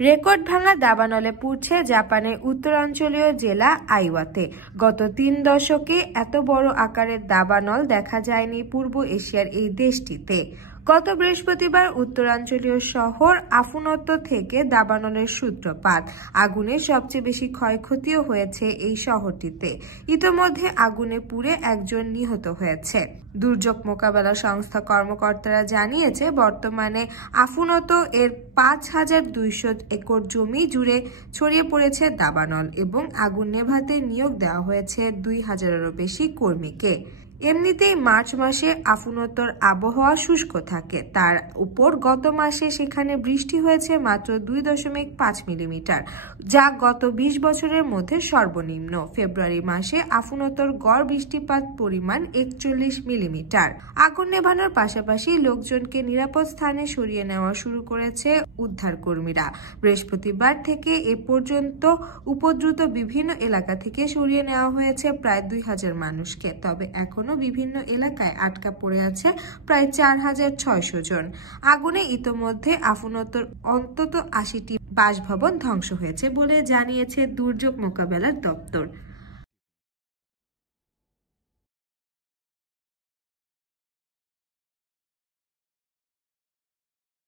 Record ভাঙা দাবানলে পুড়ছে জাপানের উত্তরাঞ্চলীয় জেলা আইওয়াতে। গত 3 দশকে এত বড় আকারের দাবানল দেখা যায়নি পূর্ব এশিয়ার এই দেশটিতে। গত বৃহস্পতিবার উত্তরাঞ্চলীয় শহর আফুনোতো থেকে দাবানলের সূত্রপাত। আগুনে সবচেয়ে বেশি ক্ষয়ক্ষতিও হয়েছে এই শহরটিতে। ইতোমধ্যে আগুনে পুড়ে একজন নিহত হয়েছে। দুর্যোগ মোকাবেলা সংস্থা কর্মকর্তারা জানিয়েছে, বর্তমানে আফুনোতো এর 5200 একর জমি জুড়ে ছড়িয়ে পড়েছে দাবানল এবং আগুন নেভাতে নিয়োগ দেওয়া হয়েছে 2000-এরও বেশি কর্মীকে। এমনিতেই মার্চ মাসে আফুনোতোর আবহাওয়া শুষ্ক থাকে, তার উপর গত মাসে সেখানে বৃষ্টি হয়েছে মাত্র 2.5 মিলিমিটার, যা গত 20 বছরের মধ্যে সর্বনিম্ন। ফেব্রুয়ারি মাসে আফুনোতোর গড় বৃষ্টিপাত পরিমাণ 41 মিলিমিটার। আগুন নেভানোর পাশাপাশি লোকজনকে নিরাপদ স্থানে সরিয়ে নেওয়া শুরু করেছে উদ্ধার কর্মীরা। বৃহস্পতিবার থেকে এ পর্যন্ত উপদ্রুত বিভিন্ন এলাকা থেকে সরিয়ে নেওয়া হয়েছে প্রায় 2000 মানুষকে। তবে এখনো বিভিন্ন এলাকায় আটকা পড়ে আছে প্রায় 4600 জন। আগুনে ইতোমধ্যে আফুনোতোর অন্তত 80টি বাসভবন ধ্বংস হয়েছে বলে জানিয়েছে দুর্যোগ মোকাবেলার দপ্তর।